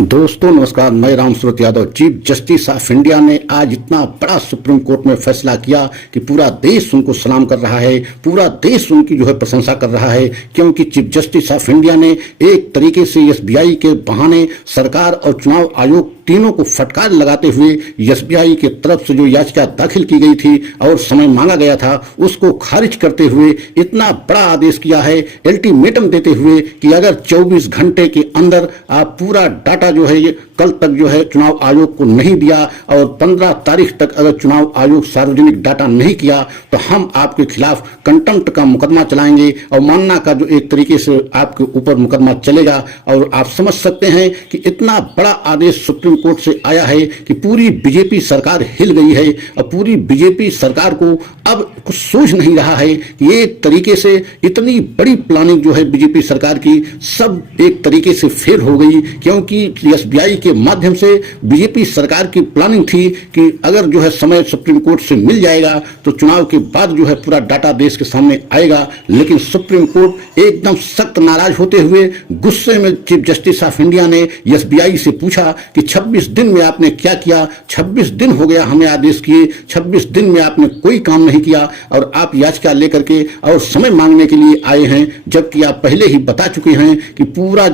दोस्तों नमस्कार, मैं Ram Surat Yadav. Chief justice of India ने आज इतना बड़ा सुप्रीम कोर्ट में फैसला किया कि पूरा देश उनको सलाम कर रहा है, पूरा देश उनकी प्रशंसा कर रहा है, क्योंकि चीफ जस्टिस ऑफ इंडिया ने एक तरीके से एसबीआई के बहाने सरकार और चुनाव आयोग तीनों को फटकार लगाते हुए एसबीआई की तरफ से जो याचिका दाखिल की गई थी और समय मांगा गया था उसको खारिज करते हुए इतना बड़ा आदेश किया है, अल्टीमेटम देते हुए कि अगर 24 घंटे के अंदर आप पूरा डाटा ये कल तक चुनाव आयोग को नहीं दिया और 15 तारीख तक अगर चुनाव आयोग सार्वजनिक डाटा नहीं किया तो हम आपके खिलाफ कंटेम्प्ट का मुकदमा चलाएंगे और मानना का जो एक तरीके से आपके ऊपर मुकदमा चलेगा। और आप समझ सकते हैं कि इतना बड़ा आदेश सुप्रीम कोर्ट से आया है कि पूरी बीजेपी सरकार हिल गई है और पूरी बीजेपी सरकार को अब कुछ सोच नहीं रहा है कि एक तरीके से इतनी बड़ी प्लानिंग बीजेपी सरकार की सब एक तरीके से फेल हो गई, क्योंकि एसबीआई के माध्यम से बीजेपी सरकार की प्लानिंग थी कि अगर समय सुप्रीम कोर्ट से मिल जाएगा तो चुनाव के बाद पूरा डाटा देश के सामने आएगा। लेकिन सुप्रीम कोर्ट एकदम सख्त नाराज होते हुए गुस्से में चीफ जस्टिस ऑफ इंडिया ने एसबीआई से पूछा कि 26 दिन में आपने क्या किया। 26 दिन हो गया हमें आदेश किए, 26 दिन में आपने कोई काम नहीं किया और आप याचिका लेकर के और समय मांगने के लिए आए हैं, जबकि आप पहले ही बता चुके हैं कि पूरा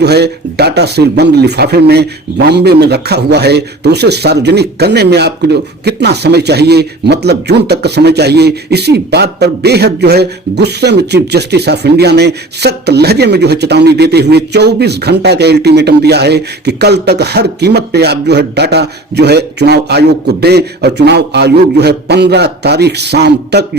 डाटा सील बंद लिफाफे में बॉम्बे में रखा हुआ है, तो उसे सार्वजनिक करने में आपको कितना समय चाहिए, मतलब जून तक का समय चाहिए। इसी बात पर बेहद गुस्से में चीफ जस्टिस ऑफ इंडिया ने सख्त लहजे में चेतावनी देते हुए 24 घंटा का अल्टीमेटम दिया है कि कल तक हर कीमत पे आप डाटा चुनाव आयोग को दें और चुनाव आयोग 15 तारीख शाम तक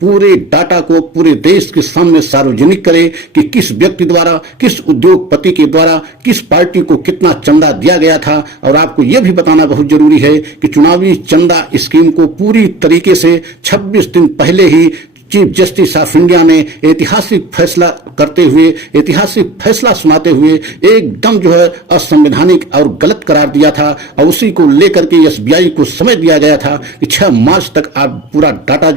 पूरे डाटा को पूरे देश के सामने सार्वजनिक करे कि किस व्यक्ति द्वारा, किस उद्योगपति के द्वारा, किस पार्टी को कितना चंदा दिया गया था। और आपको यह भी बताना बहुत जरूरी है कि चुनावी चंदा स्कीम को पूरी तरीके से 26 दिन पहले ही चीफ जस्टिस ऑफ इंडिया ने ऐतिहासिक फैसला करते हुए, ऐतिहासिक फैसला सुनाते हुए एकदम असंवैधानिक और गलत करार दिया था और उसी को लेकर के एसबीआई को समय दिया गया था कि 6 मार्च तक आप पूरा डाटा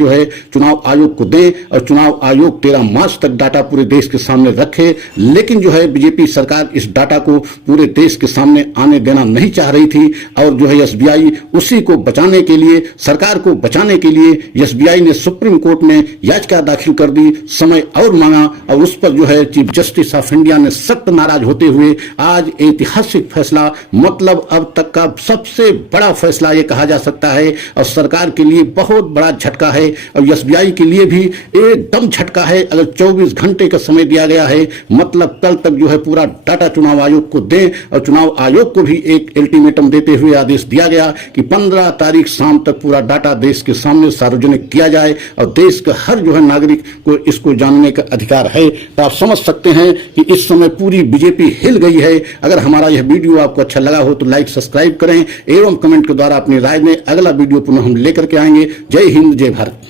चुनाव आयोग को दें और चुनाव आयोग 13 मार्च तक डाटा पूरे देश के सामने रखे। लेकिन बीजेपी सरकार इस डाटा को पूरे देश के सामने आने देना नहीं चाह रही थी और एसबीआई उसी को बचाने के लिए, सरकार को बचाने के लिए एसबीआई ने सुप्रीम कोर्ट में याचिका दाखिल कर दी, समय और मांगा और उस पर चीफ जस्टिस ऑफ इंडिया ने सख्त नाराज होते हुए आज ऐतिहासिक फैसला, मतलब अब तक का सबसे बड़ा फैसला ये कहा जा सकता है और सरकार के लिए बहुत बड़ा झटका है और एसबीआई के लिए भी एकदम झटका है। अगर 24 घंटे का समय दिया गया है, मतलब कल तक पूरा डाटा चुनाव आयोग को दें और चुनाव आयोग को भी एक अल्टीमेटम देते हुए आदेश दिया गया कि 15 तारीख शाम तक पूरा डाटा देश के सामने सार्वजनिक किया जाए और देश का हर नागरिक को इसको जानने का अधिकार है। तो आप समझ सकते हैं कि इस समय पूरी बीजेपी हिल गई है। अगर हमारा यह वीडियो आपको अच्छा लगा हो तो लाइक सब्सक्राइब करें एवं कमेंट के द्वारा अपनी राय में अगला वीडियो पुनः हम लेकर के आएंगे। जय हिंद, जय भारत।